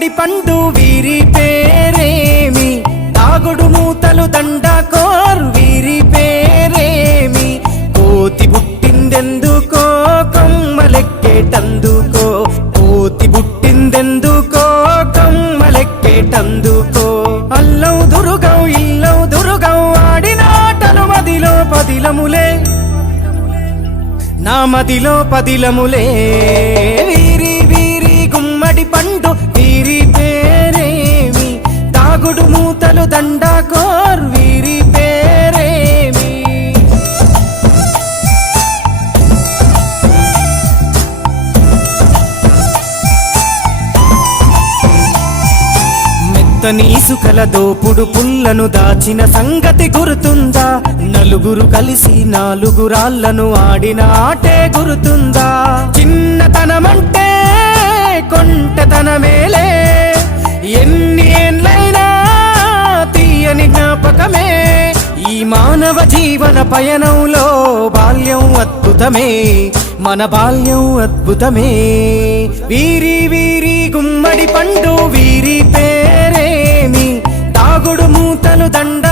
గుమ్మడి పండు వీరి పేరేమి, తాగుడు మూతలు దండకోర్ వీరి పేరేమి, కోతి పుట్టిందెందుకో కొమ్మలెక్కేటందుకో, కోతి పుట్టిందెందుకో కొమ్మలెక్కేటందుకో, అల్లవు దురుగవు ఇల్లవు దురుగవు ఆడినాటలు మదిలో పదిలములే, నా మదిలో పదిలములే, వీరి వీరి గుమ్మడి పండు వీరి పేరేమి, తాగుడు మూతలు దండకోర్ వీరి పేరేమి. మెత్తని ఇసుకల దోపుడు పుల్లను దాచిన సంగతి గుర్తుందా, నలుగురు కలిసి నాలుగురాళ్లను ఆడిన ఆటే గుర్తుందా, చిన్నతనమంటే కొంటెతనమేలే, ఎన్ని ఏండ్లైనా తీయని జ్ఞాపకమే, ఈ మానవ జీవన పయనంలో బాల్యం అద్భుతమే, మన బాల్యం అద్భుతమే, వీరి వీరి గుమ్మడి పండు వీరి పేరేమి, తాగుడు మూతలు దండ